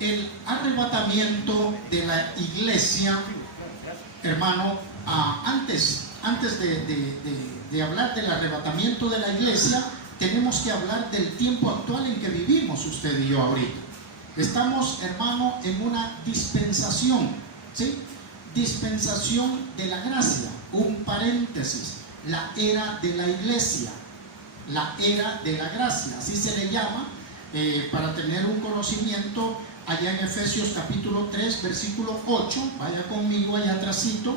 El arrebatamiento de la iglesia, hermano, antes de hablar del arrebatamiento de la iglesia, tenemos que hablar del tiempo actual en que vivimos usted y yo ahorita. Estamos, hermano, en una dispensación, ¿sí? Dispensación de la gracia, un paréntesis, la era de la iglesia, la era de la gracia, así se le llama, para tener un conocimiento. Allá en Efesios capítulo 3, versículo 8, vaya conmigo allá atrásito,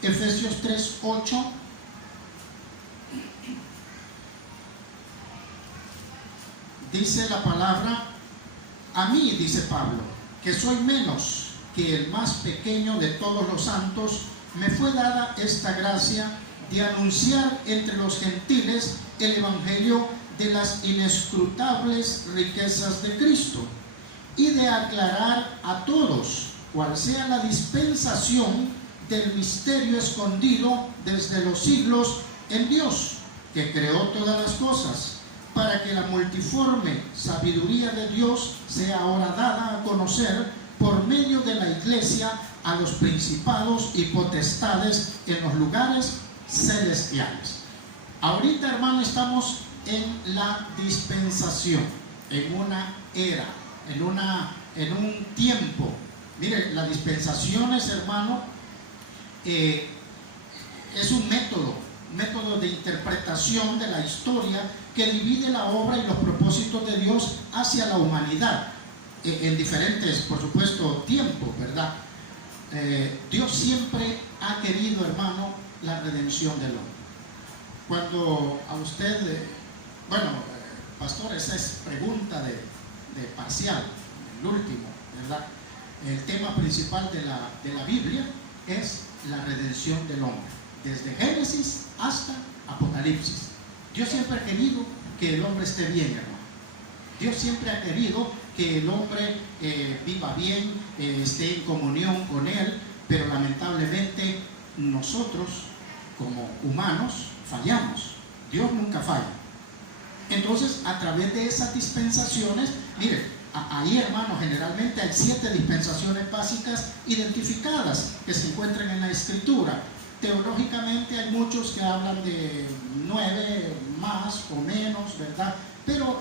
Efesios 3, 8. Dice la palabra: a mí, dice Pablo, que soy menos que el más pequeño de todos los santos, me fue dada esta gracia de anunciar entre los gentiles el evangelio de las inescrutables riquezas de Cristo, y de aclarar a todos cuál sea la dispensación del misterio escondido desde los siglos en Dios, que creó todas las cosas, para que la multiforme sabiduría de Dios sea ahora dada a conocer por medio de la iglesia a los principados y potestades en los lugares celestiales. Ahorita, hermano, estamos en la dispensación, en una era, en un tiempo. Mire, las dispensaciones, hermano, es un método de interpretación de la historia que divide la obra y los propósitos de Dios hacia la humanidad en diferentes, por supuesto, tiempos, ¿verdad? Dios siempre ha querido, hermano, la redención del hombre. Cuando a usted, pastor, esa es pregunta de parcial, el último, ¿verdad? El tema principal de la Biblia es la redención del hombre, desde Génesis hasta Apocalipsis. Dios siempre ha querido que el hombre esté bien, hermano. Dios siempre ha querido que el hombre viva bien, esté en comunión con Él, pero lamentablemente nosotros, como humanos, fallamos. Dios nunca falla. Entonces, a través de esas dispensaciones, mire, ahí, hermano, generalmente hay 7 dispensaciones básicas identificadas que se encuentran en la Escritura. Teológicamente hay muchos que hablan de 9 más o menos, ¿verdad? Pero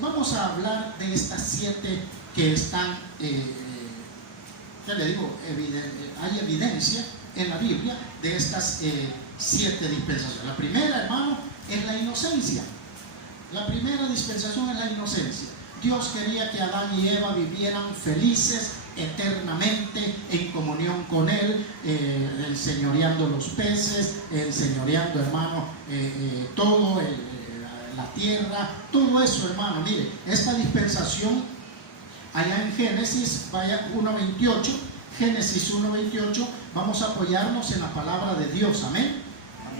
vamos a hablar de estas 7 que están, ya le digo, hay evidencia en la Biblia de estas 7 dispensaciones. La primera, hermano, es la inocencia. La primera dispensación es la inocencia. Dios quería que Adán y Eva vivieran felices eternamente en comunión con Él, enseñoreando los peces, enseñoreando, hermano, todo la tierra, todo eso, hermano. Mire, esta dispensación allá en Génesis, vaya 1:28, Génesis 1:28, vamos a apoyarnos en la palabra de Dios, amén.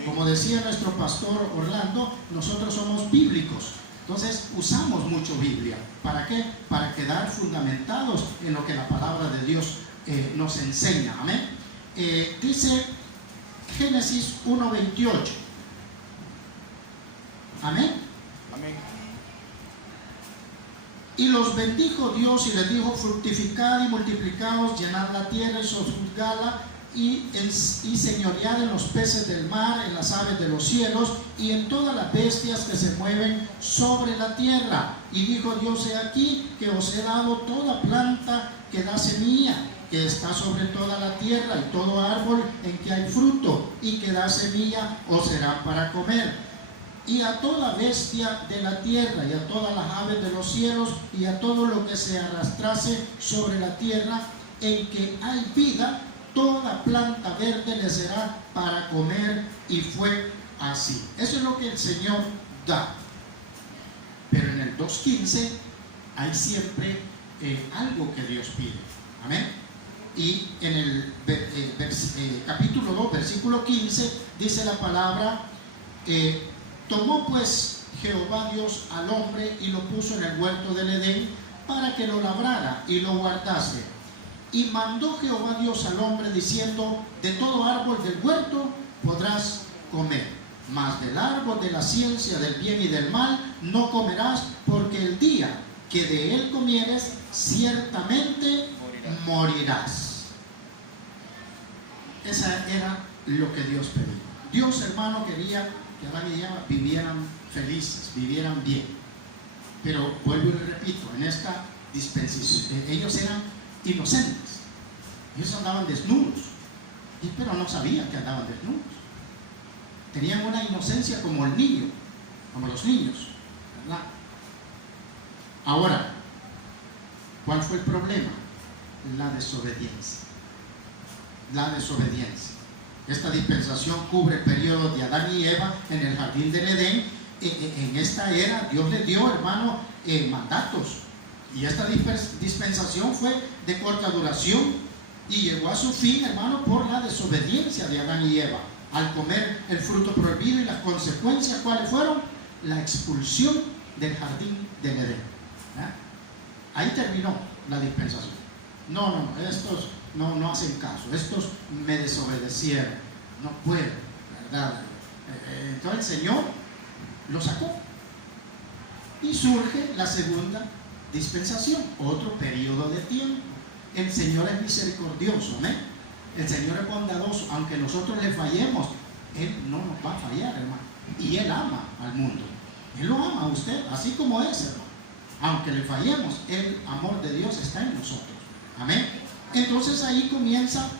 Como decía nuestro pastor Orlando, nosotros somos bíblicos, entonces usamos mucho Biblia. ¿Para qué? Para quedar fundamentados en lo que la palabra de Dios nos enseña, amén. Dice Génesis 1:28, amén. Amén. Y los bendijo Dios y les dijo: fructificad y multiplicaos, llenad la tierra y sojuzgadla, y señoread en los peces del mar, en las aves de los cielos y en todas las bestias que se mueven sobre la tierra. Y dijo Dios: he aquí que os he dado toda planta que da semilla, que está sobre toda la tierra, y todo árbol en que hay fruto y que da semilla os será para comer. Y a toda bestia de la tierra, y a todas las aves de los cielos, y a todo lo que se arrastrase sobre la tierra, en que hay vida, toda planta verde le será para comer. Y fue así. Eso es lo que el Señor da. Pero en el 2:15 hay siempre algo que Dios pide. Amén. Y en el capítulo 2, versículo 15, dice la palabra: tomó pues Jehová Dios al hombre y lo puso en el huerto del Edén para que lo labrara y lo guardase. Y mandó Jehová Dios al hombre diciendo: de todo árbol del huerto podrás comer, mas del árbol de la ciencia del bien y del mal no comerás, porque el día que de él comieres ciertamente morirás. Esa era lo que Dios pedía. Dios, hermano, quería que Adán y Eva vivieran felices, vivieran bien. Pero vuelvo y repito, en esta dispensación, ellos eran inocentes. Ellos andaban desnudos, pero no sabían que andaban desnudos. Tenían una inocencia como el niño, como los niños, ¿verdad? Ahora, ¿cuál fue el problema? La desobediencia. La desobediencia. Esta dispensación cubre el periodo de Adán y Eva en el jardín del Edén. En esta era Dios les dio, hermano, mandatos. Y esta dispensación fue de corta duración y llegó a su fin, hermano, por la desobediencia de Adán y Eva al comer el fruto prohibido. Y las consecuencias, ¿cuáles fueron? La expulsión del jardín del Edén. Ahí terminó la dispensación. Estos no hacen caso, estos me desobedecieron, no pueden, ¿verdad? Entonces el Señor lo sacó y surge la segunda dispensación, otro periodo de tiempo. El Señor es misericordioso, amén. El Señor es bondadoso, aunque nosotros le fallemos, Él no nos va a fallar, hermano. Y Él ama al mundo, Él lo ama a usted, así como es, hermano. Aunque le fallemos, el amor de Dios está en nosotros, amén. Entonces ahí comienza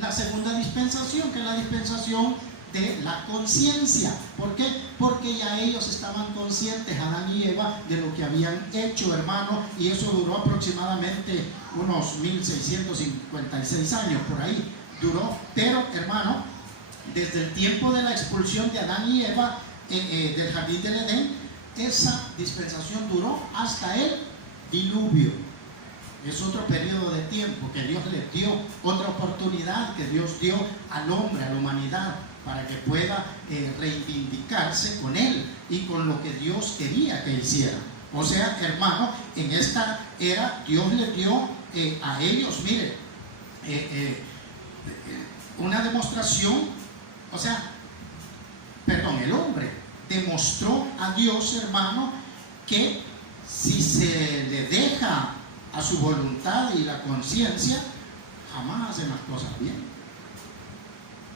la segunda dispensación, que es la dispensación de la conciencia. ¿Por qué? Porque ya ellos estaban conscientes, Adán y Eva, de lo que habían hecho, hermano, y eso duró aproximadamente unos 1656 años, por ahí duró. Pero, hermano, desde el tiempo de la expulsión de Adán y Eva del jardín del Edén, esa dispensación duró hasta el diluvio. Es otro periodo de tiempo que Dios les dio, otra oportunidad que Dios dio al hombre, a la humanidad, para que pueda reivindicarse con Él y con lo que Dios quería que hiciera. O sea, hermano, en esta era Dios les dio a ellos, mire, una demostración, el hombre demostró a Dios, hermano, que si se le deja a su voluntad y la conciencia, jamás hacen las cosas bien.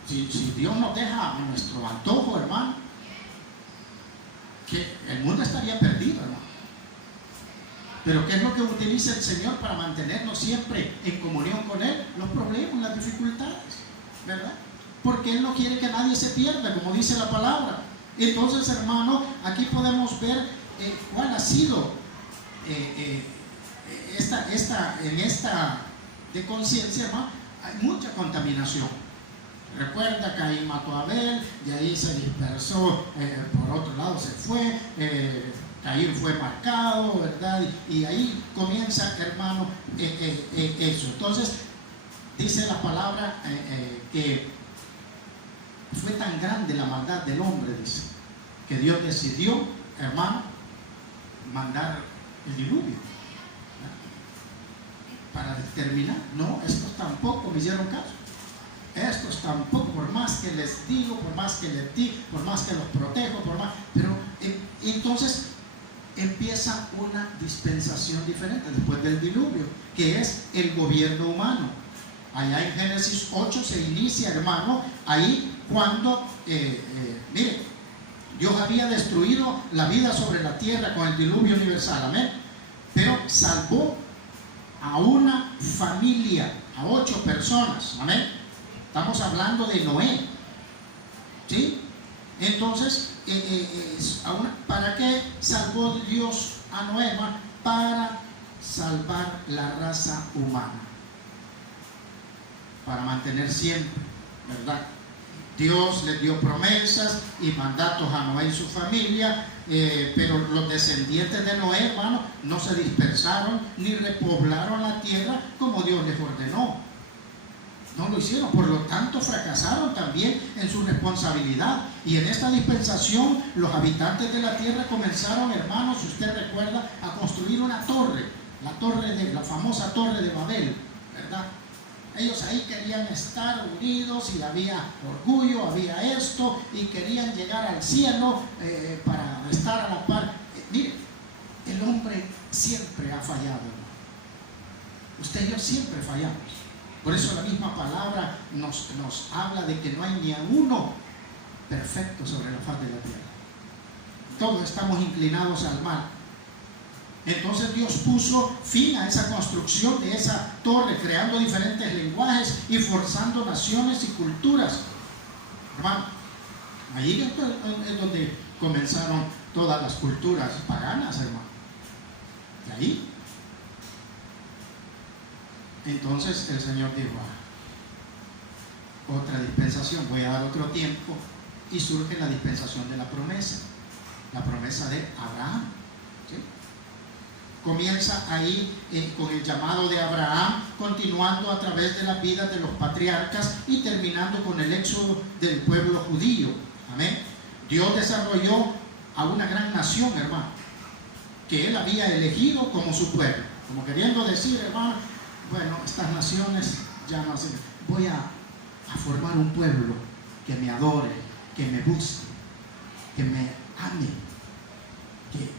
Si Dios nos deja a nuestro antojo, hermano, que el mundo estaría perdido, hermano. Pero ¿qué es lo que utiliza el Señor para mantenernos siempre en comunión con Él? Los problemas, las dificultades, ¿verdad? Porque Él no quiere que nadie se pierda, como dice la palabra. Entonces, hermano, aquí podemos ver cuál ha sido en esta de conciencia, hermano. Hay mucha contaminación. Recuerda, Caín mató a Abel, de ahí se dispersó, por otro lado se fue, Caín fue marcado, ¿verdad? Y ahí comienza, hermano, eso. Entonces, dice la palabra que fue tan grande la maldad del hombre, dice, que Dios decidió, hermano, mandar el diluvio, ¿verdad? Para determinar. No, estos tampoco me hicieron caso. Estos tampoco, por más que les digo, por más que les di, por más que los protejo, pero entonces empieza una dispensación diferente después del diluvio, que es el gobierno humano. Allá en Génesis 8 se inicia, hermano, ahí cuando, mire, Dios había destruido la vida sobre la tierra con el diluvio universal, amén, pero salvó a una familia, a 8 personas, amén. Estamos hablando de Noé, ¿sí? Entonces, ¿para qué salvó Dios a Noé? Para salvar la raza humana, para mantener siempre, ¿verdad? Dios les dio promesas y mandatos a Noé y su familia, pero los descendientes de Noé, hermano, no se dispersaron ni repoblaron la tierra como Dios les ordenó. No lo hicieron, por lo tanto fracasaron también en su responsabilidad. Y en esta dispensación los habitantes de la tierra comenzaron, hermanos, si usted recuerda, a construir una torre, la famosa torre de Babel, ¿verdad? Ellos ahí querían estar unidos y había orgullo, había esto, y querían llegar al cielo para estar a la par. Mire, el hombre siempre ha fallado, hermano. Usted y yo siempre fallamos. Por eso la misma palabra nos habla de que no hay ni a uno perfecto sobre la faz de la tierra. Todos estamos inclinados al mal. Entonces Dios puso fin a esa construcción de esa torre, creando diferentes lenguajes y forzando naciones y culturas. Hermano, ahí es donde comenzaron todas las culturas paganas, hermano. De ahí. Entonces el Señor dijo, otra dispensación, voy a dar otro tiempo, y surge la dispensación de la promesa de Abraham. ¿Sí? Comienza ahí con el llamado de Abraham, continuando a través de las vidas de los patriarcas y terminando con el éxodo del pueblo judío. Amén. Dios desarrolló a una gran nación, hermano, que Él había elegido como su pueblo, como queriendo decir, hermano, bueno, estas naciones ya no hacen. Voy a formar un pueblo que me adore, que me busque, que me ame,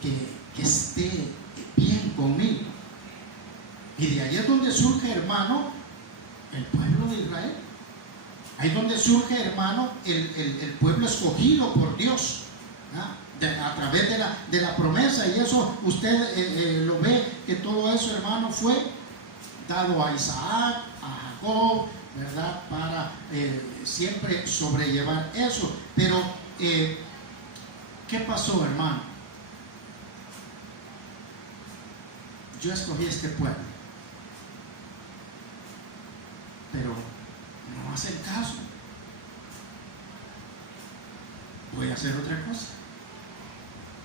que esté bien conmigo. Y de ahí es donde surge, hermano, el pueblo de Israel. Ahí es donde surge, hermano, el pueblo escogido por Dios, a través de la promesa. Y eso usted lo ve, que todo eso, hermano, fue dado a Isaac, a Jacob, ¿verdad? Para siempre sobrellevar eso. Pero ¿qué pasó, hermano? Yo escogí este pueblo, pero no hacen caso. Voy a hacer otra cosa.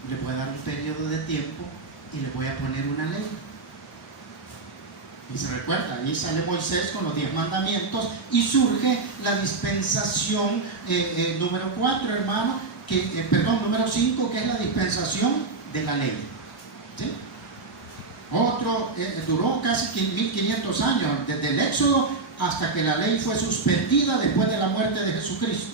Le voy a dar un periodo de tiempo y le voy a poner una ley. Y se recuerda, ahí sale Moisés con los 10 mandamientos y surge la dispensación número 4, hermano, número 5, que es la dispensación de la ley. ¿Sí? Duró casi 1500 años, desde el Éxodo hasta que la ley fue suspendida después de la muerte de Jesucristo.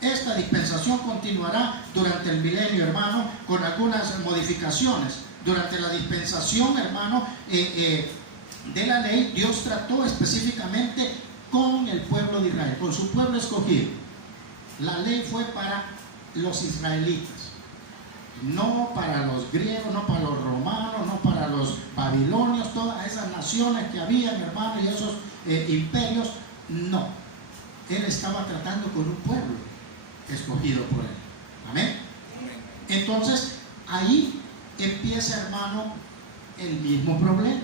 Esta dispensación continuará durante el milenio, hermano, con algunas modificaciones. Durante la dispensación, hermano, de la ley, Dios trató específicamente con el pueblo de Israel, con su pueblo escogido. La ley fue para los israelitas, no para los griegos, no para los romanos, no para los babilonios, todas esas naciones que habían, hermano, y esos imperios. No, Él estaba tratando con un pueblo escogido por Él. Amén. Entonces ahí empieza, hermano, el mismo problema.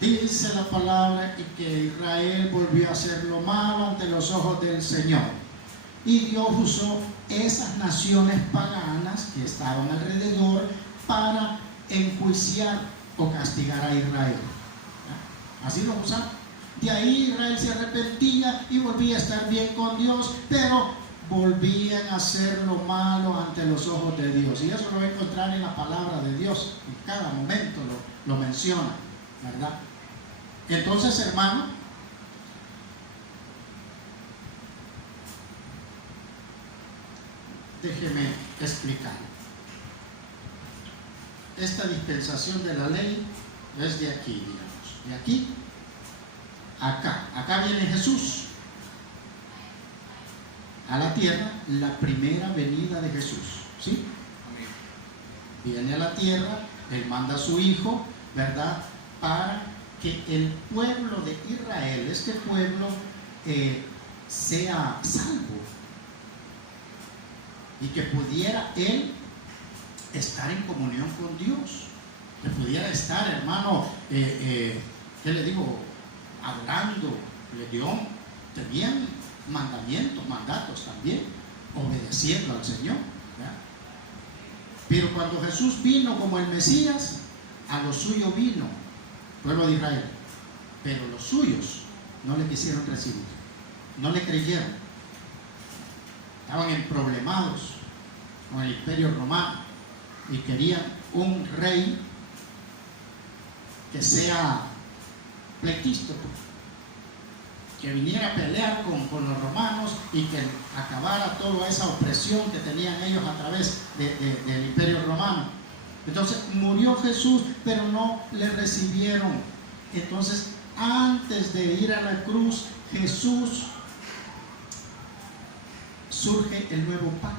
Dice la palabra y que Israel volvió a hacer lo malo ante los ojos del Señor. Y Dios usó esas naciones paganas que estaban alrededor para enjuiciar o castigar a Israel. Así lo usaron. De ahí Israel se arrepentía y volvía a estar bien con Dios, pero volvían a hacer lo malo ante los ojos de Dios. Y eso lo va a encontrar en la palabra de Dios. En cada momento lo menciona, ¿verdad? Entonces, hermano, déjeme explicar. Esta dispensación de la ley es de aquí, digamos. De aquí a acá. Acá viene Jesús a la tierra, la primera venida de Jesús. ¿Sí? Viene a la tierra, Él manda a su Hijo, ¿verdad? Para que el pueblo de Israel, este pueblo, sea salvo y que pudiera Él estar en comunión con Dios, que pudiera estar, hermano, ¿qué le digo? Hablando, tenían mandamientos, mandatos también, obedeciendo al Señor, ¿verdad? Pero cuando Jesús vino como el Mesías, a lo suyo vino, pueblo de Israel, pero los suyos no le quisieron recibir, no le creyeron, estaban emproblemados con el imperio romano y querían un rey que sea pleitista, que viniera a pelear con los romanos y que acabara toda esa opresión que tenían ellos a través del imperio romano. Entonces murió Jesús, pero no le recibieron. Entonces, antes de ir a la cruz, Jesús surge el nuevo pacto.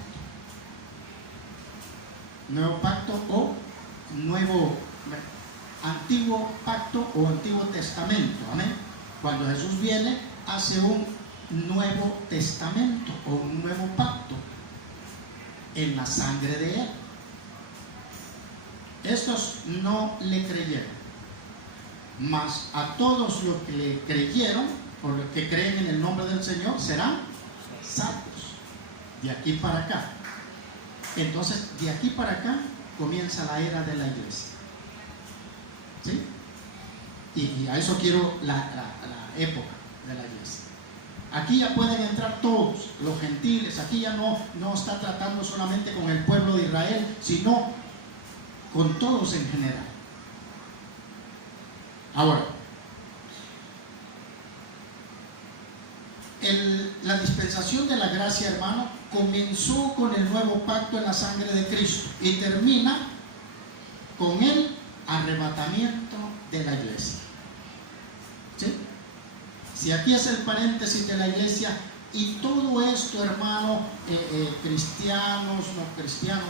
Nuevo pacto o antiguo pacto o antiguo testamento. Amén. Cuando Jesús viene, hace un nuevo testamento o un nuevo pacto en la sangre de él. Estos no le creyeron, mas a todos los que le creyeron o los que creen en el nombre del Señor serán salvos. De aquí para acá. Entonces, de aquí para acá comienza la era de la iglesia. ¿Sí? Y a eso quiero la época de la iglesia. Aquí ya pueden entrar todos los gentiles. Aquí ya no está tratando solamente con el pueblo de Israel, sino con todos en general. Ahora, la dispensación de la gracia, hermano, comenzó con el nuevo pacto en la sangre de Cristo y termina con el arrebatamiento de la iglesia. ¿Sí? Si aquí es el paréntesis de la iglesia, y todo esto, hermano, cristianos, no cristianos,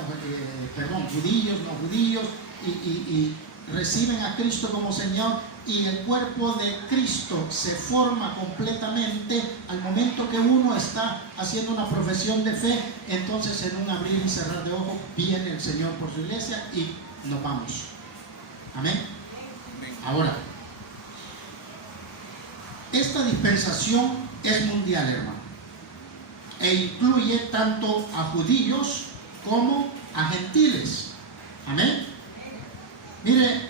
judíos, no judíos, y reciben a Cristo como Señor, y el cuerpo de Cristo se forma completamente al momento que uno está haciendo una profesión de fe. Entonces, en un abrir y cerrar de ojos, viene el Señor por su iglesia y nos vamos. Amén. Ahora, esta dispensación es mundial, hermano, e incluye tanto a judíos como a gentiles. Amén. Mire,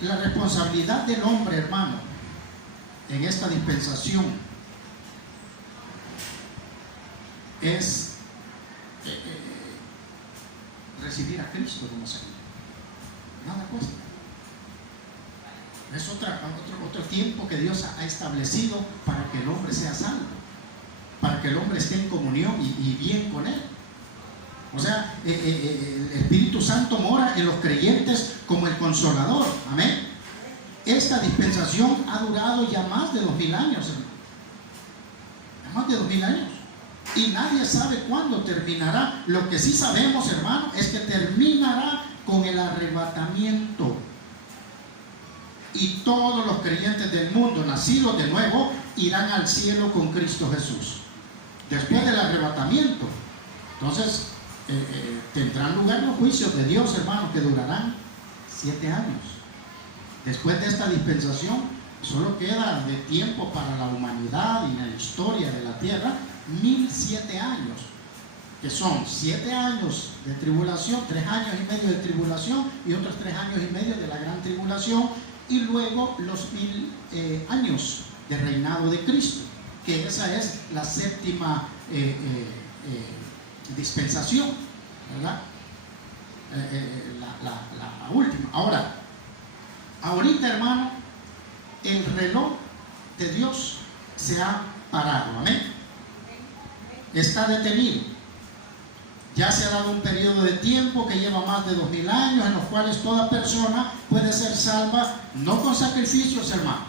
la responsabilidad del hombre, hermano, en esta dispensación es recibir a Cristo como Señor. Nada cuesta. Es otro tiempo que Dios ha establecido para que el hombre sea salvo, para que el hombre esté en comunión y bien con Él. O sea, el Espíritu Santo mora en los creyentes como el Consolador. Amén. Esta dispensación ha durado ya más de 2000 años, hermano. Ya más de 2000 años. Y nadie sabe cuándo terminará. Lo que sí sabemos, hermano, es que terminará con el arrebatamiento. Y todos los creyentes del mundo, nacidos de nuevo, irán al cielo con Cristo Jesús. Después del arrebatamiento, entonces, tendrán lugar los juicios de Dios, hermano, que durarán 7 años. Después de esta dispensación, solo queda de tiempo para la humanidad y la historia de la tierra 1007 años, que son 7 años de tribulación, 3 años y medio de tribulación y otros 3 años y medio de la gran tribulación, y luego los 1000 años de reinado de Cristo, que esa es la séptima dispensación, ¿verdad? La última. Ahorita, hermano, el reloj de Dios se ha parado. Amén. Está detenido. Ya se ha dado un periodo de tiempo que lleva más de 2000 años, en los cuales toda persona puede ser salva, no con sacrificios, hermano,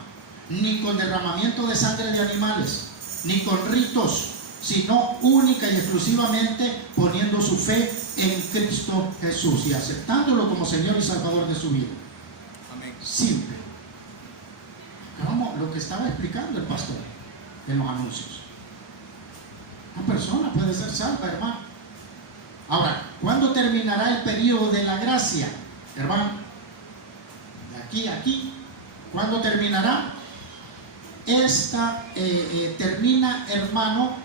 ni con derramamiento de sangre de animales, ni con ritos, sino única y exclusivamente poniendo su fe en Cristo Jesús y aceptándolo como Señor y Salvador de su vida. Amén. Simple. Como lo que estaba explicando el pastor en los anuncios. Una persona puede ser salva, hermano. Ahora, ¿cuándo terminará el periodo de la gracia, hermano? De aquí a aquí. ¿Cuándo terminará? Termina, hermano,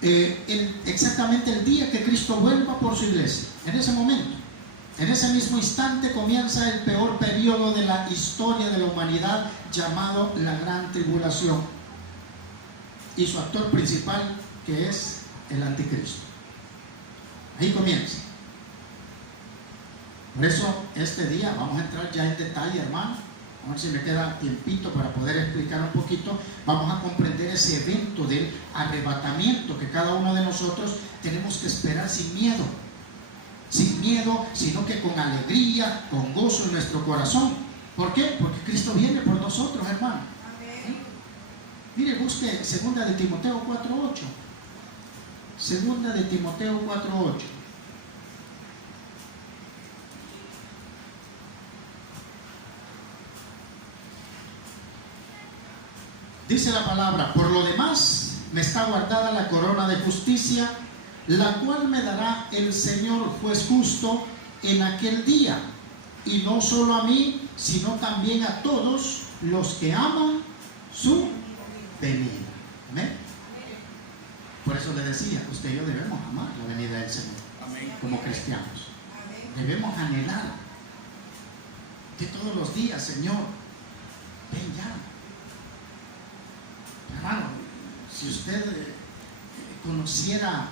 exactamente el día que Cristo vuelva por su iglesia. En ese momento, en ese mismo instante, comienza el peor periodo de la historia de la humanidad, llamado la Gran Tribulación, y su actor principal, que es el Anticristo. Ahí comienza. Por eso, este día vamos a entrar ya en detalle, hermano. A ver si me queda tiempito para poder explicar un poquito. Vamos a comprender ese evento del arrebatamiento que cada uno de nosotros tenemos que esperar sin miedo. Sin miedo, sino que con alegría, con gozo en nuestro corazón. ¿Por qué? Porque Cristo viene por nosotros, hermano. Mire, busque 2 de Timoteo 4:8. 2 de Timoteo 4:8. Dice la palabra: por lo demás me está guardada la corona de justicia, la cual me dará el Señor juez justo en aquel día, y no solo a mí, sino también a todos los que aman su venida. ¿Amén? Por eso le decía, usted y yo debemos amar la venida del Señor. Amén. Como cristianos debemos anhelar que todos los días, Señor, ven ya. Hermano, si usted conociera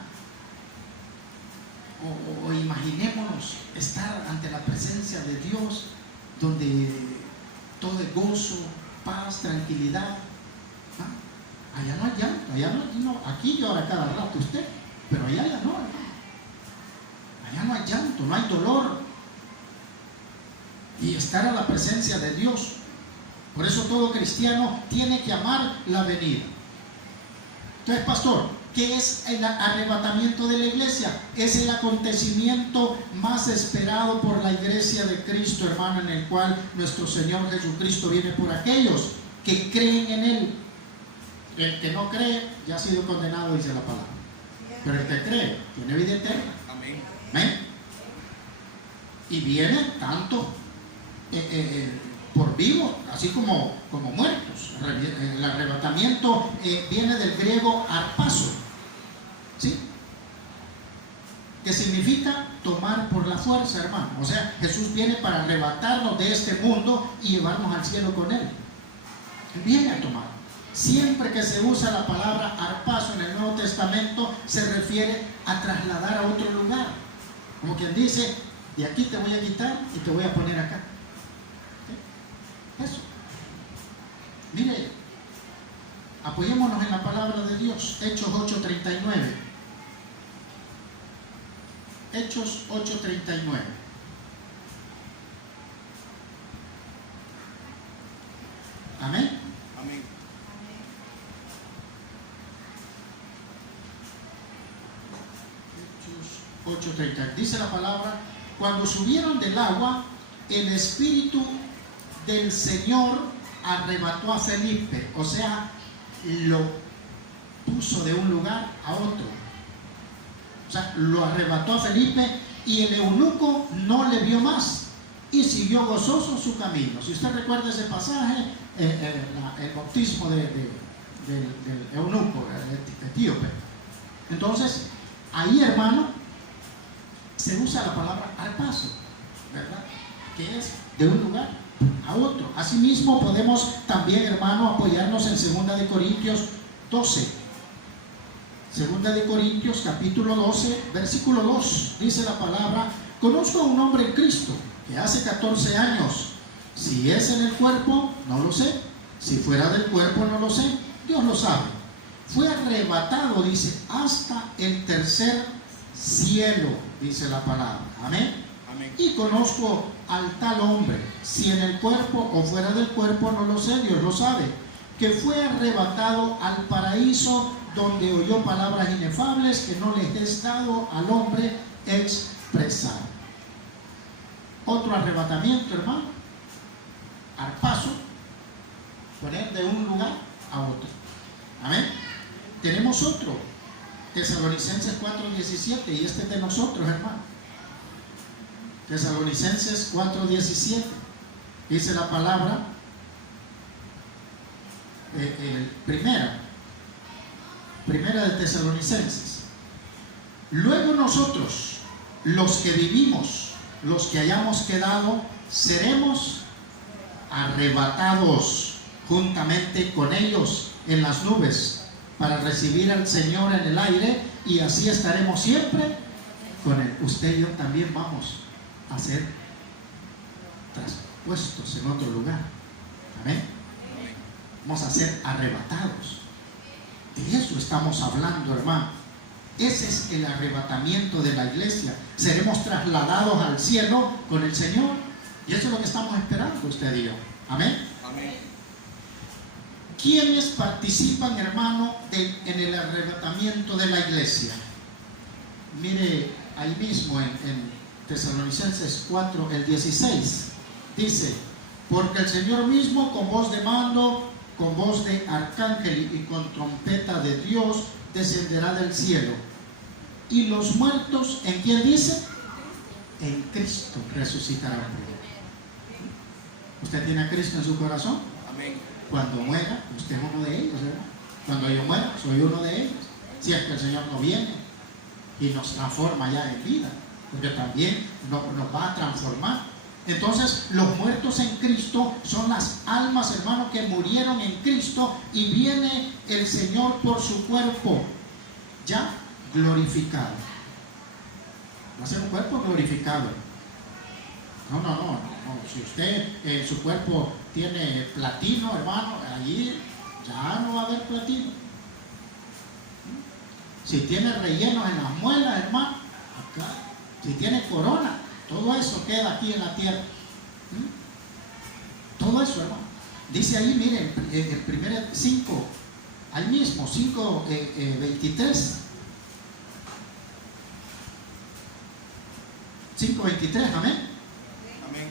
o imaginémonos estar ante la presencia de Dios, donde todo es gozo, paz, tranquilidad. Allá no hay llanto, allá no, aquí llora cada rato usted, pero allá ya no, hermano. Allá no hay llanto, no hay dolor. Y estar a la presencia de Dios. Por eso todo cristiano tiene que amar la venida. Entonces, pastor, ¿qué es el arrebatamiento de la iglesia? Es el acontecimiento más esperado por la iglesia de Cristo, hermano, en el cual nuestro Señor Jesucristo viene por aquellos que creen en Él. El que no cree ya ha sido condenado, dice la palabra. Pero el que cree tiene vida eterna. Amén. ¿Amén? Y viene tanto por vivos, así como muertos. El arrebatamiento viene del griego arpazo, ¿sí? Que significa tomar por la fuerza, hermano. O sea, Jesús viene para arrebatarnos de este mundo y llevarnos al cielo con Él. Él viene a tomar. Siempre que se usa la palabra arpazo en el Nuevo Testamento, se refiere a trasladar a otro lugar. Como quien dice, de aquí te voy a quitar y te voy a poner acá. ¿Sí? Eso. Mire, apoyémonos en la palabra de Dios. Hechos 8:39. Hechos 8:39. Amén. Amén. Hechos 8:30. Dice la palabra: cuando subieron del agua, el Espíritu del Señor arrebató a Felipe, o sea, lo puso de un lugar a otro. O sea, lo arrebató a Felipe y el eunuco no le vio más y siguió gozoso su camino. Si usted recuerda ese pasaje, el bautismo del eunuco, el etíope. Entonces, ahí, hermano, se usa la palabra arpazo, ¿verdad? Que es de un lugar a otro. Asimismo, podemos también, hermano, apoyarnos en 2 de Corintios 12. 2 de Corintios capítulo 12, versículo 2. Dice la palabra: conozco a un hombre en Cristo que hace 14 años, si es en el cuerpo, no lo sé, si fuera del cuerpo, no lo sé, Dios lo sabe, fue arrebatado, dice, hasta el tercer cielo, dice la palabra. Amén. Amén. Y conozco al tal hombre, si en el cuerpo o fuera del cuerpo, no lo sé, Dios lo sabe, que fue arrebatado al paraíso, donde oyó palabras inefables que no les es dado al hombre expresar. Otro arrebatamiento, hermano, arpazo, poner de un lugar a otro. Amén. Tenemos otro, Tesalonicenses 4:17, y este es de nosotros, hermano. Tesalonicenses 4:17, dice la palabra, primera de Tesalonicenses: luego nosotros, los que vivimos, los que hayamos quedado, seremos arrebatados juntamente con ellos en las nubes para recibir al Señor en el aire, y así estaremos siempre con Él. Usted y yo también vamos a ser traspuestos en otro lugar. Amén. Vamos a ser arrebatados. De eso estamos hablando, hermano. Ese es el arrebatamiento de la iglesia. Seremos trasladados al cielo con el Señor. Y eso es lo que estamos esperando usted y yo. Amén. Amén. ¿Quiénes participan, hermano, en el arrebatamiento de la iglesia? Mire, ahí mismo en Tesalonicenses 4, el 16, dice: porque el Señor mismo, con voz de mando, con voz de arcángel y con trompeta de Dios, descenderá del cielo. Y los muertos, ¿en quién dice? En Cristo resucitarán. ¿Usted tiene a Cristo en su corazón? Amén. Cuando muera, usted es uno de ellos, ¿verdad? Cuando yo muera, soy uno de ellos. Si es que el Señor no viene y nos transforma ya en vida, porque también nos va a transformar. Entonces, los muertos en Cristo son las almas, hermanos, que murieron en Cristo, y viene el Señor por su cuerpo ya glorificado. Va a ser un cuerpo glorificado. No. Si usted en su cuerpo tiene platino, hermano, allí ya no va a haber platino. Si tiene rellenos en las muelas, hermano, acá. Si tiene corona, todo eso queda aquí en la tierra. Todo eso, hermano. Dice ahí, miren, el primer 5, ahí mismo, 5, 23. 5:23, amén. Amén.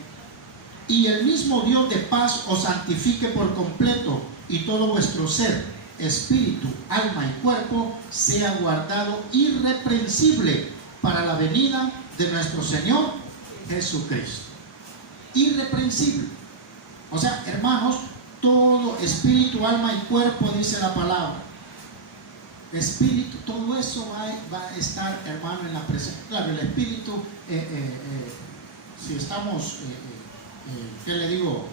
Y el mismo Dios de paz os santifique por completo, y todo vuestro ser, espíritu, alma y cuerpo sea guardado irreprensible para la venida de nuestro Señor Jesucristo. Irreprensible. O sea, hermanos, todo espíritu, alma y cuerpo, dice la palabra. Espíritu, todo eso va a estar, hermano, en la presencia. Claro, el espíritu, si estamos, ¿qué le digo?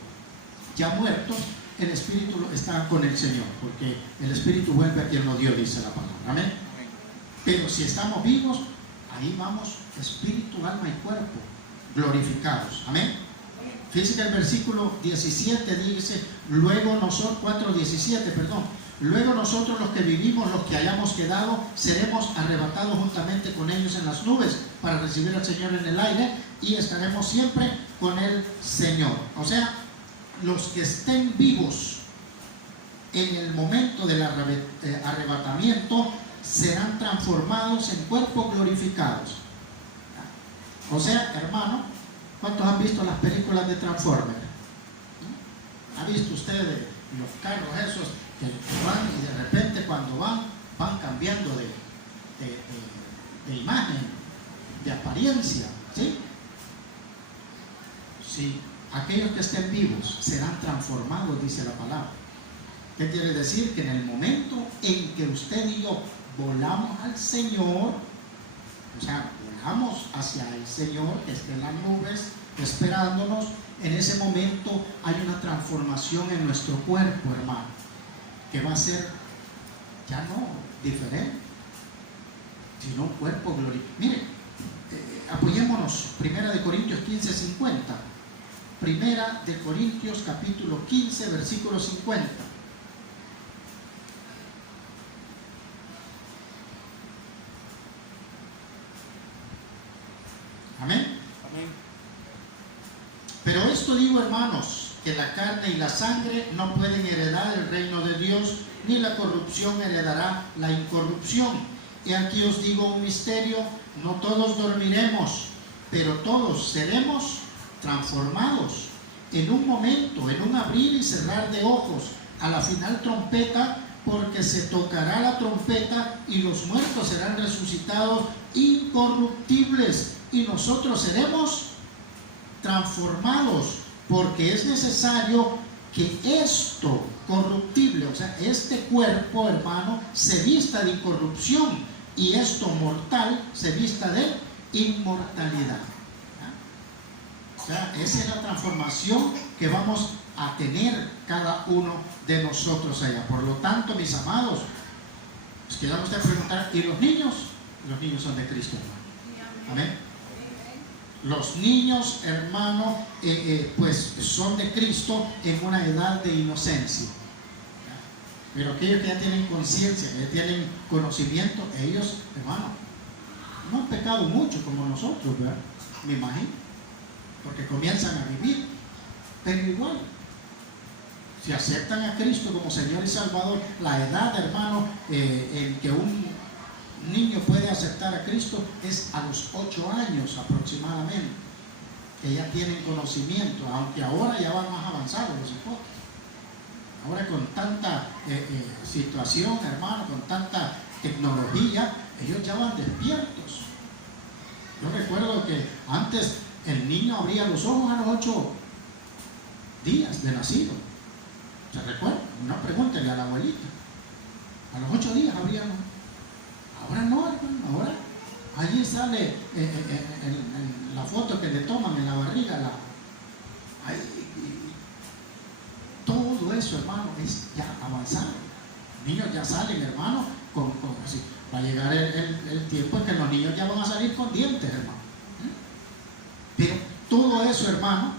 Ya muertos, el espíritu está con el Señor, porque el espíritu vuelve a quien lo dio, dice la palabra. Amén. Pero si estamos vivos, ahí vamos, espíritu, alma y cuerpo, glorificados. Amén. Fíjense que el versículo 17 dice: luego nosotros, 4:17, perdón. Luego nosotros, los que vivimos, los que hayamos quedado, seremos arrebatados juntamente con ellos en las nubes para recibir al Señor en el aire, y estaremos siempre con el Señor. O sea, los que estén vivos en el momento del arrebatamiento serán transformados en cuerpos glorificados. O sea, hermano, ¿cuántos han visto las películas de Transformers? ¿Ha visto usted los carros esos que van y de repente cuando van cambiando de imagen, de apariencia? ¿Sí? Sí, aquellos que estén vivos serán transformados, dice la palabra. ¿Qué quiere decir? Que en el momento en que usted y yo volamos al Señor, o sea, volamos hacia el Señor que está en las nubes esperándonos, en ese momento hay una transformación en nuestro cuerpo, hermano, que va a ser ya no diferente, sino un cuerpo glorioso. Mire, apoyémonos, 1 Corintios 15:50. 1 Corintios capítulo 15, versículo 50. Amén. Amén. Pero esto digo, hermanos, que la carne y la sangre no pueden heredar el reino de Dios, ni la corrupción heredará la incorrupción. Y aquí os digo un misterio: no todos dormiremos, pero todos seremos transformados en un momento, en un abrir y cerrar de ojos, a la final trompeta, porque se tocará la trompeta y los muertos serán resucitados incorruptibles, y nosotros seremos transformados, porque es necesario que esto corruptible, o sea, este cuerpo, hermano, se vista de incorrupción, y esto mortal se vista de inmortalidad. O sea, esa es la transformación que vamos a tener cada uno de nosotros allá. Por lo tanto, mis amados, pues queda usted preguntar: ¿y los niños? Los niños son de Cristo, hermano. Amén. Los niños, hermano, pues son de Cristo en una edad de inocencia. Pero aquellos que ya tienen conciencia, que ya tienen conocimiento, ellos, hermano, no han pecado mucho como nosotros, ¿verdad? Me imagino. porque comienzan a vivir, pero igual, si aceptan a Cristo como Señor y Salvador, la edad, hermano, en que un niño puede aceptar a Cristo es a los 8 años aproximadamente, que ya tienen conocimiento, aunque ahora ya van más avanzados los hijos. Ahora con tanta situación, hermano, con tanta tecnología, ellos ya van despiertos. Yo recuerdo que antes el niño abría los ojos a los 8 días de nacido. ¿Se recuerda? No, pregúntenle a la abuelita. A los 8 días abría los ojos. Ahora no, hermano, ahora allí sale en la foto que le toman en la barriga, todo eso, hermano, es ya avanzado. Los niños ya salen, hermano, así. Va a llegar el tiempo en que los niños ya van a salir con dientes, hermano. Pero todo eso, hermano,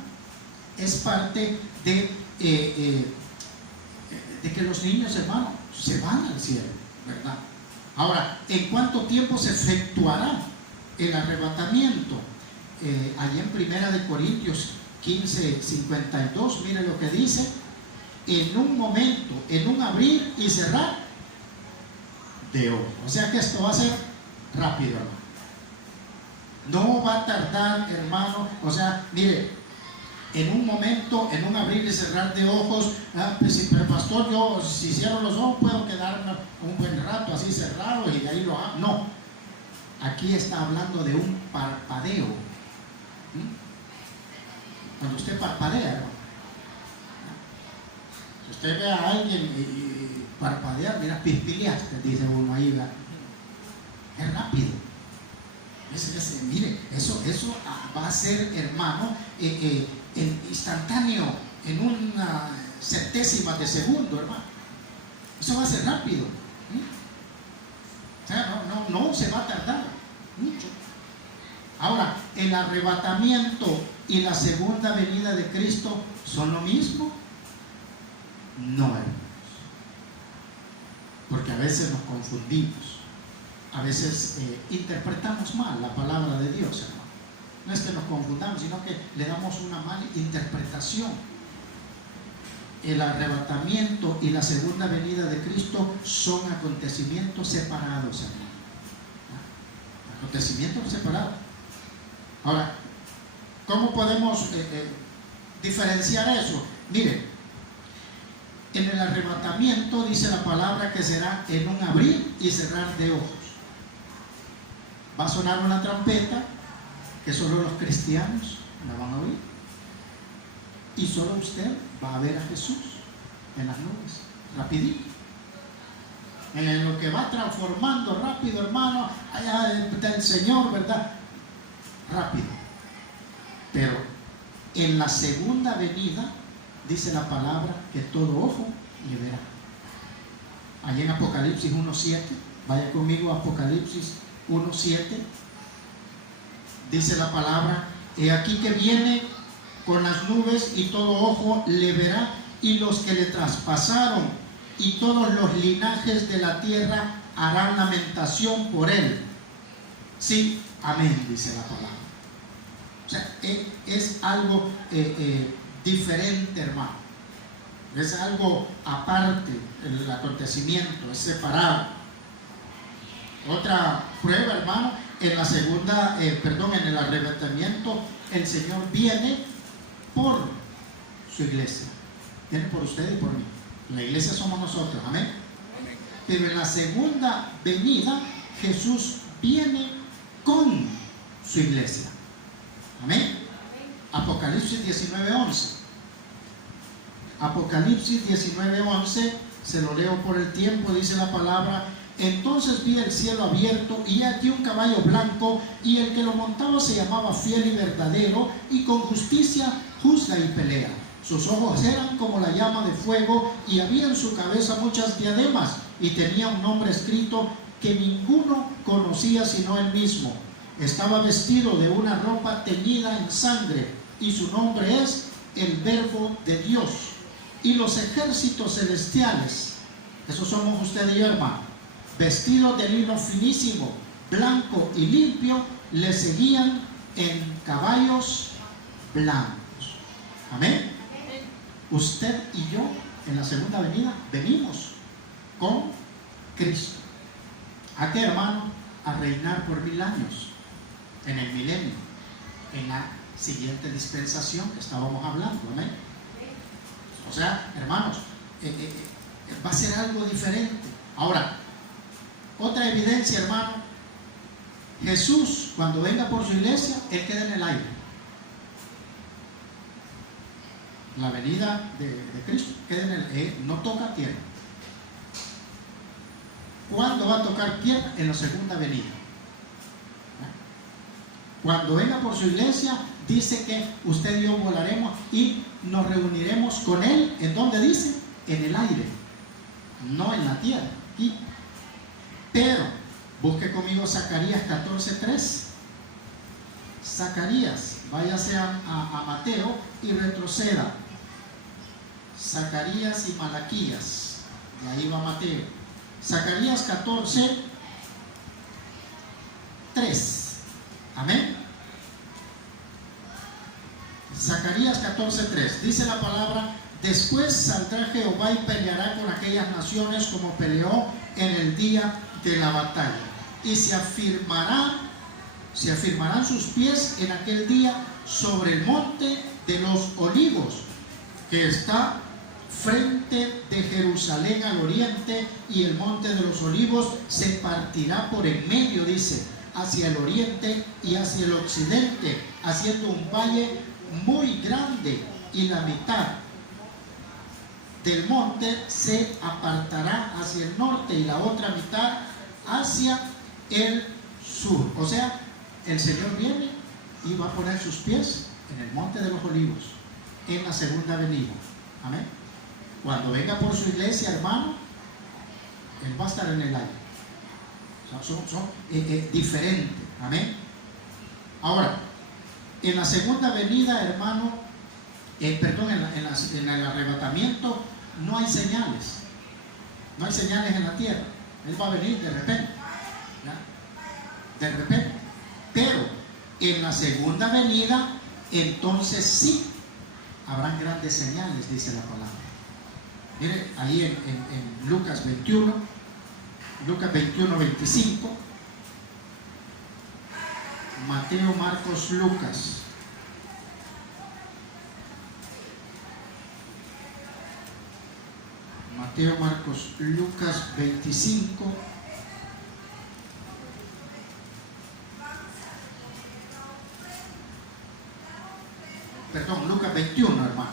es parte de que los niños, hermano, se van al cielo, ¿verdad? Ahora, ¿en cuánto tiempo se efectuará el arrebatamiento? Allí en Primera de Corintios 15:52, mire lo que dice: en un momento, en un abrir y cerrar de ojos. O sea que esto va a ser rápido, hermano. No va a tardar, hermano. O sea, mire, en un momento, en un abrir y cerrar de ojos, pero pastor, yo si cierro los ojos puedo quedarme un buen rato así cerrado y de ahí lo hago. No, aquí está hablando de un parpadeo. Cuando usted parpadea, hermano, si usted ve a alguien y parpadear, mira, pispileaste, dice uno ahí, ¿verdad? Es rápido. Mire, eso va a ser, hermano, instantáneo, en una centésima de segundo, hermano. Eso va a ser rápido. O sea, no se va a tardar mucho. Ahora, el arrebatamiento y la segunda venida de Cristo son lo mismo. No, hermanos. Porque a veces nos confundimos. A veces interpretamos mal la palabra de Dios, hermano. No es que nos confundamos, sino que le damos una mala interpretación. El arrebatamiento y la segunda venida de Cristo son acontecimientos separados, hermano. Acontecimientos separados. Ahora, ¿cómo podemos diferenciar eso? Miren, en el arrebatamiento dice la palabra que será en un abrir y cerrar de ojos. Va a sonar una trompeta que solo los cristianos la van a oír, y solo usted va a ver a Jesús en las nubes, rapidito, en lo que va transformando rápido, hermano, allá está el Señor, ¿verdad? Rápido. Pero en la segunda venida dice la palabra que todo ojo le verá. Allí en Apocalipsis 1:7, vaya conmigo a Apocalipsis 1:7, dice la palabra: he aquí que viene con las nubes y todo ojo le verá, y los que le traspasaron y todos los linajes de la tierra harán lamentación por él. Sí, amén, dice la palabra. O sea, es algo diferente, hermano. Es algo aparte, el acontecimiento es separado. Otra prueba, hermano, en la segunda, en el arrebatamiento, el Señor viene por su iglesia. Viene por usted y por mí. La iglesia somos nosotros, amén. Pero en la segunda venida, Jesús viene con su iglesia. Amén. Apocalipsis 19:11. Apocalipsis 19:11, se lo leo por el tiempo, dice la palabra: entonces vi el cielo abierto, y aquí un caballo blanco, y el que lo montaba se llamaba Fiel y Verdadero, y con justicia juzga y pelea. Sus ojos eran como la llama de fuego, y había en su cabeza muchas diademas, y tenía un nombre escrito que ninguno conocía sino él mismo. Estaba vestido de una ropa teñida en sangre, y su nombre es el Verbo de Dios. Y los ejércitos celestiales, esos somos usted y yo, hermano, vestidos de lino finísimo, blanco y limpio, le seguían en caballos blancos. Amén. Usted y yo en la segunda venida venimos con Cristo. ¿A qué, hermano? A reinar por 1000 años en el milenio, en la siguiente dispensación que estábamos hablando. Amén. O sea, hermanos, va a ser algo diferente. Ahora, otra evidencia, hermano: Jesús, cuando venga por su iglesia, Él queda en el aire. La venida de Cristo queda en el aire, no toca tierra. ¿Cuándo va a tocar tierra? En la segunda venida. Cuando venga por su iglesia, dice que usted y yo volaremos y nos reuniremos con Él. ¿En dónde dice? En el aire, no en la tierra. Pero, busque conmigo Zacarías 14:3. Zacarías, váyase a Mateo y retroceda. Zacarías y Malaquías, y ahí va Mateo. Zacarías 14:3. Amén. Zacarías 14:3. Dice la palabra: después saldrá Jehová y peleará con aquellas naciones como peleó en el día de la batalla. Y se afirmarán sus pies en aquel día sobre el monte de los olivos, que está frente de Jerusalén al oriente, y el monte de los olivos se partirá por en medio, dice, hacia el oriente y hacia el occidente, haciendo un valle muy grande, y la mitad del monte se apartará hacia el norte y la otra mitad hacia el sur. O sea, el Señor viene y va a poner sus pies en el monte de los olivos en la segunda venida. Amén. Cuando venga por su iglesia, hermano, Él va a estar en el aire. Son diferentes. Amén. Ahora, en la segunda venida, hermano, en el arrebatamiento, no hay señales. No hay señales en la tierra. Él va a venir de repente. ¿Ya? De repente. Pero en la segunda venida, entonces sí habrán grandes señales, dice la palabra. Mire, ahí en Lucas 21, Lucas 21, 25, Mateo, Marcos, Lucas. Mateo, Marcos, Lucas 25. Perdón, Lucas 21, hermano.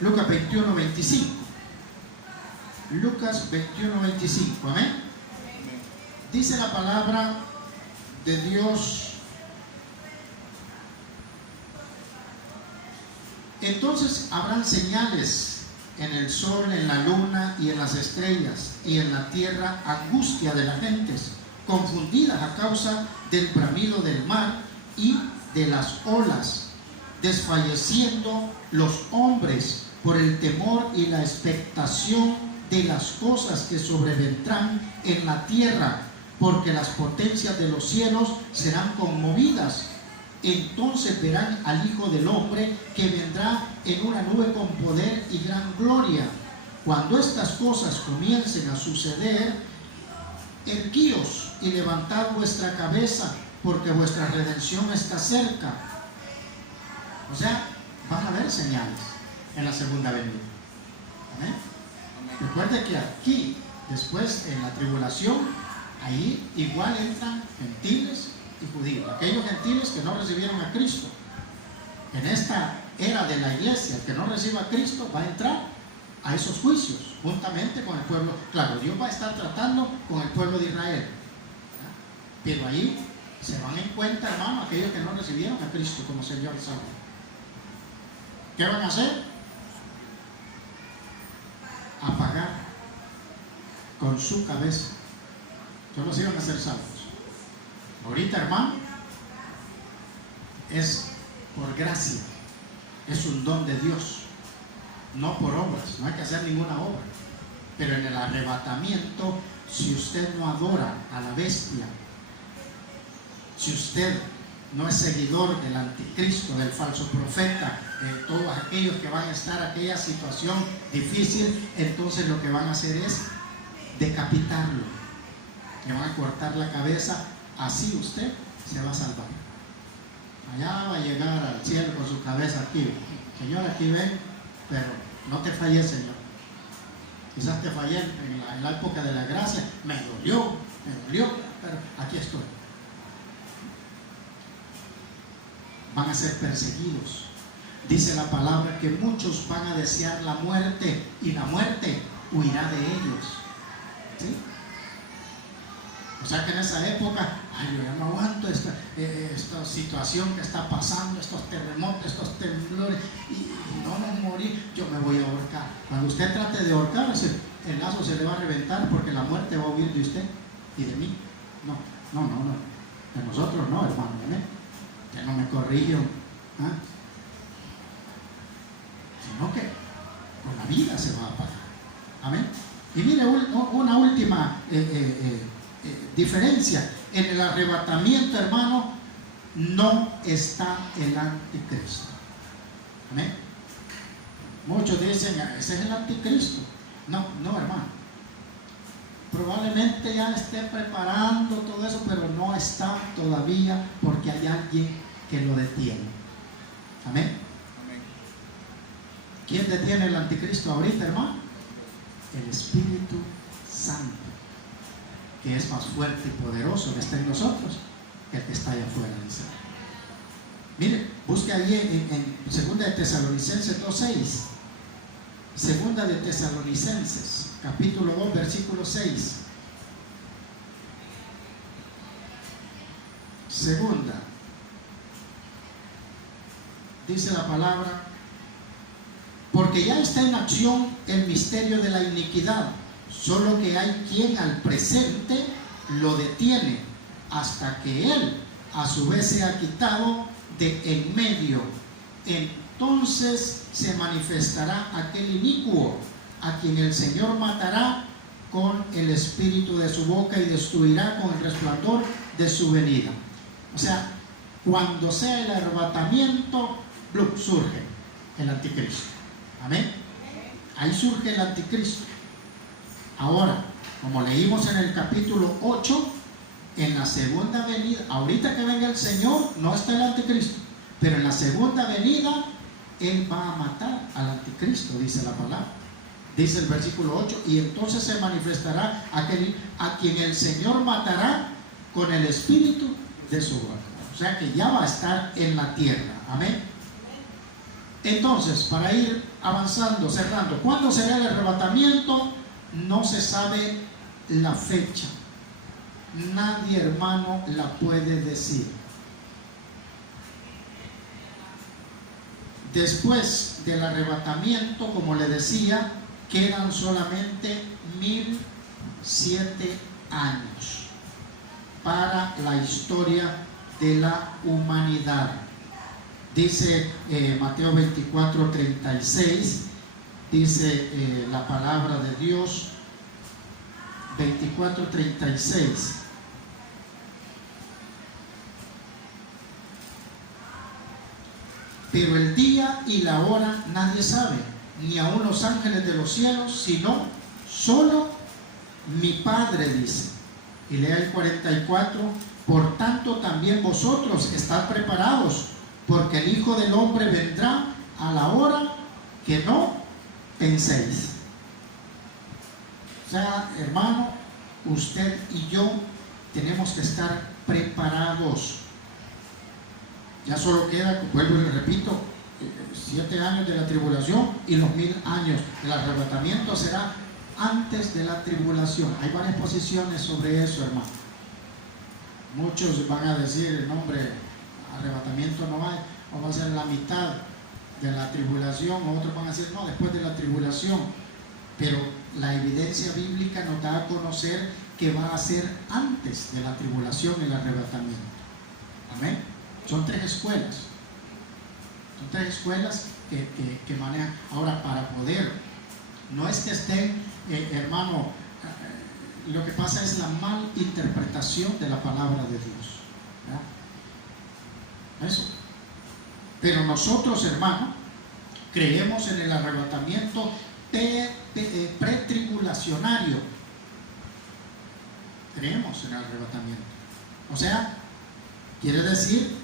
Lucas 21, 25. Lucas 21, 25. Amén. Dice la palabra de Dios: entonces habrán señales en el sol, en la luna y en las estrellas, y en la tierra angustia de las gentes, confundidas a causa del bramido del mar y de las olas, desfalleciendo los hombres por el temor y la expectación de las cosas que sobrevendrán en la tierra, porque las potencias de los cielos serán conmovidas. Entonces verán al Hijo del Hombre, que vendrá en una nube con poder y gran gloria. Cuando estas cosas comiencen a suceder, erguíos y levantad vuestra cabeza, porque vuestra redención está cerca. O sea, van a haber señales en la segunda venida. ¿Amén? Recuerde que aquí, después en la tribulación, ahí igual entran gentiles y judíos. Aquellos gentiles que no recibieron a Cristo. En esta era de la iglesia, el que no reciba a Cristo va a entrar a esos juicios, juntamente con el pueblo. Claro, Dios va a estar tratando con el pueblo de Israel. Pero ahí se van en cuenta, hermano, aquellos que no recibieron a Cristo como Señor y Salvador. ¿Qué van a hacer? A pagar con su cabeza. Solo se iban a ser salvos. Ahorita, hermano, es por gracia, es un don de Dios, no por obras, no hay que hacer ninguna obra. Pero en el arrebatamiento, si usted no adora a la bestia, si usted no es seguidor del anticristo, del falso profeta, todos aquellos que van a estar en aquella situación difícil, entonces lo que van a hacer es decapitarlo, le van a cortar la cabeza, así usted se va a salvar. Allá va a llegar al cielo con su cabeza aquí. Señor, aquí ven, pero no te fallé, Señor. Quizás te fallé en la época de la gracia, me dolió, pero aquí estoy. Van a ser perseguidos. Dice la palabra que muchos van a desear la muerte y la muerte huirá de ellos. ¿Sí? O sea que en esa época, ay, yo ya no aguanto esta situación que está pasando, estos terremotos, estos temblores, y no vamos a morir, yo me voy a ahorcar. Cuando usted trate de ahorcarse, el lazo se le va a reventar porque la muerte va a huir de usted y de mí. No. De nosotros no, hermano, ¿eh? Que no me corrijo, ¿ah? Sino que con la vida se va a pagar. Amén. Y mire una última diferencia. En el arrebatamiento, hermano, no está el anticristo. Amén. Muchos dicen, ese es el anticristo. No, hermano. Probablemente ya esté preparando todo eso, pero no está todavía porque hay alguien que lo detiene. Amén. ¿Quién detiene el anticristo ahorita, hermano? El Espíritu Santo, que es más fuerte y poderoso que está en nosotros que el que está allá afuera. Dice. Mire, busque allí en 2 de Tesalonicenses 2:6. 2 de Tesalonicenses, capítulo 2, versículo 6. Segunda, dice la palabra: porque ya está en acción el misterio de la iniquidad, solo que hay quien al presente lo detiene hasta que él a su vez sea quitado de en medio. Entonces se manifestará aquel inicuo, a quien el Señor matará con el espíritu de su boca y destruirá con el resplandor de su venida. O sea, cuando sea el arrebatamiento, surge el anticristo. Amén. Ahí surge el anticristo. Ahora, como leímos en el capítulo 8, en la segunda venida, ahorita que venga el Señor, no está el anticristo, pero en la segunda venida, Él va a matar al anticristo, dice la palabra. Dice el versículo 8: y entonces se manifestará aquel a quien el Señor matará con el espíritu de su boca. O sea que ya va a estar en la tierra. Amén. Entonces, para ir avanzando, cerrando, ¿cuándo será el arrebatamiento? No se sabe la fecha. Nadie, hermano, la puede decir. Después del arrebatamiento, como le decía, quedan solamente 1007 años para la historia de la humanidad. Dice Mateo 24:36, dice la palabra de Dios, 24:36. Pero el día y la hora nadie sabe, ni aun los ángeles de los cielos, sino solo mi Padre, dice. Y lea el 44: por tanto también vosotros estad preparados, porque el Hijo del Hombre vendrá a la hora que no penséis. O sea, hermano, usted y yo tenemos que estar preparados. Ya solo queda, vuelvo y le repito, 7 años de la tribulación y los 1000 años del arrebatamiento será antes de la tribulación. Hay varias posiciones sobre eso, hermano. Muchos van a decir, no, hombre, arrebatamiento no hay, o va a ser la mitad de la tribulación, o otros van a decir, no, después de la tribulación. Pero la evidencia bíblica nos da a conocer que va a ser antes de la tribulación el arrebatamiento. Amén. Son 3 escuelas. Son 3 escuelas que manejan. Ahora, para poder, no es que estén, hermano, lo que pasa es la mal interpretación de la palabra de Dios, ¿verdad? Eso. Pero nosotros, hermanos, creemos en el arrebatamiento pretribulacionario. Creemos en el arrebatamiento. O sea, quiere decir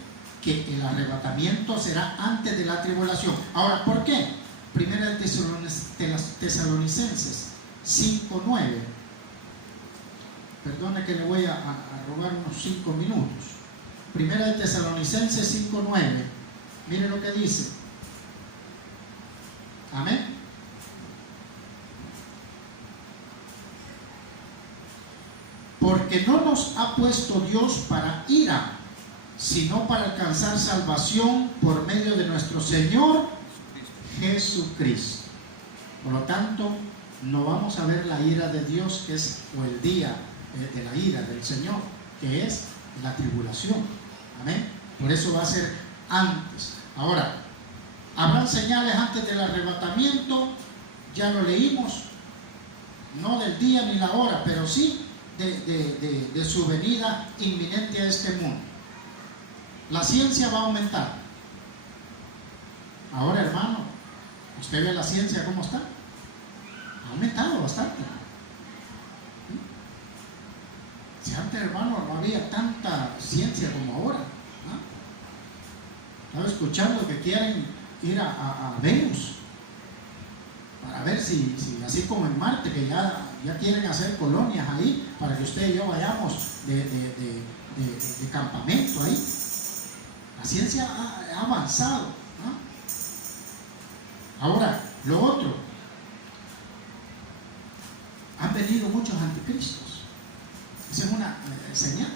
que el arrebatamiento será antes de la tribulación. Ahora, ¿por qué? Primera de Tesalonicenses 5:9. Perdone que le voy a robar unos 5 minutos. Primera de Tesalonicenses 5:9. Mire lo que dice. Amén. Porque no nos ha puesto Dios para ira, sino para alcanzar salvación por medio de nuestro Señor Jesucristo. Por lo tanto, no vamos a ver la ira de Dios, que es, o el día de la ira del Señor, que es la tribulación. Amén. Por eso va a ser antes. Ahora, habrán señales antes del arrebatamiento, ya lo leímos, no del día ni la hora, pero sí de su venida inminente a este mundo. La ciencia va a aumentar. Ahora, hermano, usted ve la ciencia cómo está. Ha aumentado bastante. Si antes, hermano, no había tanta ciencia como ahora, ¿no? Estaba escuchando que quieren ir a Venus para ver si así como en Marte, que ya quieren hacer colonias ahí para que usted y yo vayamos de campamento ahí. La ciencia ha avanzado, ¿no? Ahora, lo otro, han venido muchos anticristos. Esa es una señal.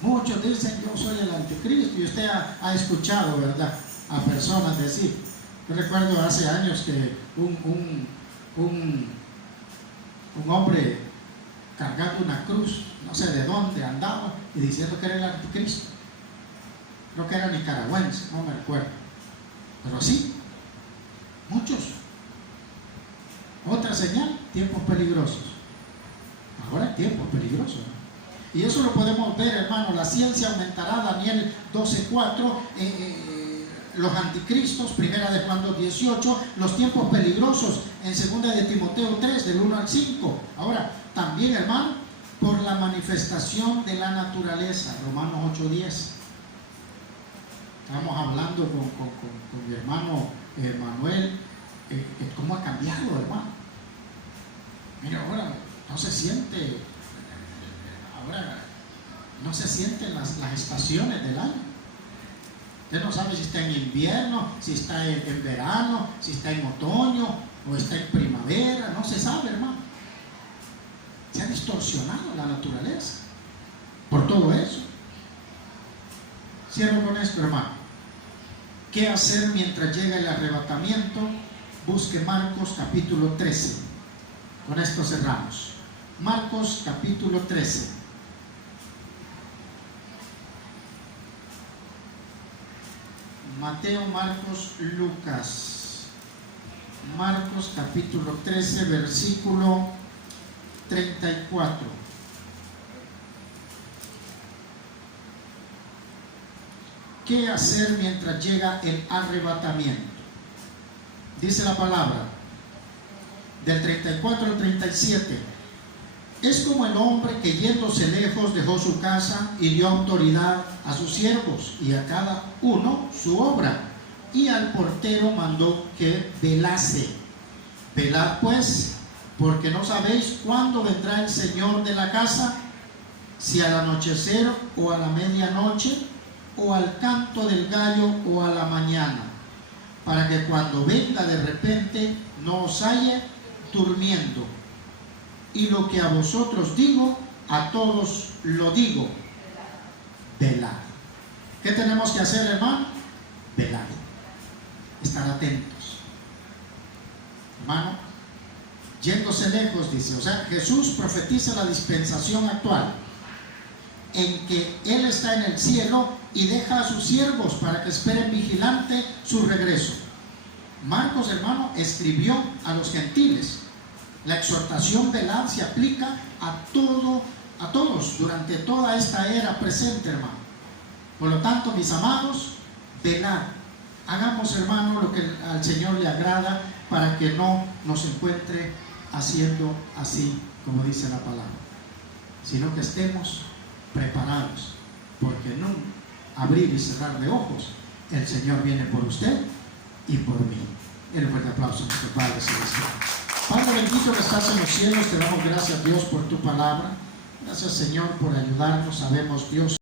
Muchos dicen: yo soy el anticristo, y usted ha escuchado, ¿verdad?, a personas decir. Yo recuerdo hace años que un hombre cargando una cruz, no sé de dónde andaba, y diciendo que era el anticristo. Creo que era nicaragüense, no me recuerdo. Pero sí, muchos. Otra señal: tiempos peligrosos. Ahora tiempos peligrosos, ¿no? Y eso lo podemos ver, hermano. La ciencia aumentará. Daniel 12:4. Los anticristos, primera de Juan 2:18, los tiempos peligrosos en segunda de Timoteo 3, del 1 al 5. Ahora, también, hermano, por la manifestación de la naturaleza, Romanos 8:10. Estábamos hablando con mi hermano Manuel, cómo ha cambiado, hermano. Mira, ahora no se siente, no se sienten las estaciones del año. Usted no sabe si está en invierno, si está en verano, si está en otoño o está en primavera. No se sabe, hermano. Se ha distorsionado la naturaleza por todo eso. Cierro con esto, hermano. ¿Qué hacer mientras llega el arrebatamiento? Busque Marcos capítulo 13. Con esto cerramos. Marcos capítulo 13. Mateo, Marcos, Lucas. Marcos capítulo 13, versículo 34. ¿Qué hacer mientras llega el arrebatamiento? Dice la palabra, del 34 al 37. Es como el hombre que, yéndose lejos, dejó su casa y dio autoridad a sus siervos y a cada uno su obra, y al portero mandó que velase. Velad pues, porque no sabéis cuándo vendrá el Señor de la casa, si al anochecer o a la medianoche, o al canto del gallo o a la mañana, para que cuando venga de repente no os halle durmiendo. Y lo que a vosotros digo, a todos lo digo: velad. ¿Qué tenemos que hacer, hermano? Velar. Estar atentos. Hermano, yéndose lejos, dice. O sea, Jesús profetiza la dispensación actual, en que Él está en el cielo y deja a sus siervos para que esperen vigilante su regreso. Marcos, hermano, escribió a los gentiles. La exhortación velad se aplica a todos durante toda esta era presente, hermano. Por lo tanto, mis amados, velad. Hagamos, hermano, lo que al Señor le agrada, para que no nos encuentre haciendo así como dice la palabra, sino que estemos preparados, porque en un abrir y cerrar de ojos el Señor viene por usted y por mí. El fuerte aplauso a nuestro Padre Celestial. Padre bendito que estás en los cielos, te damos gracias, Dios, por tu palabra. Gracias, Señor, por ayudarnos. Sabemos, Dios,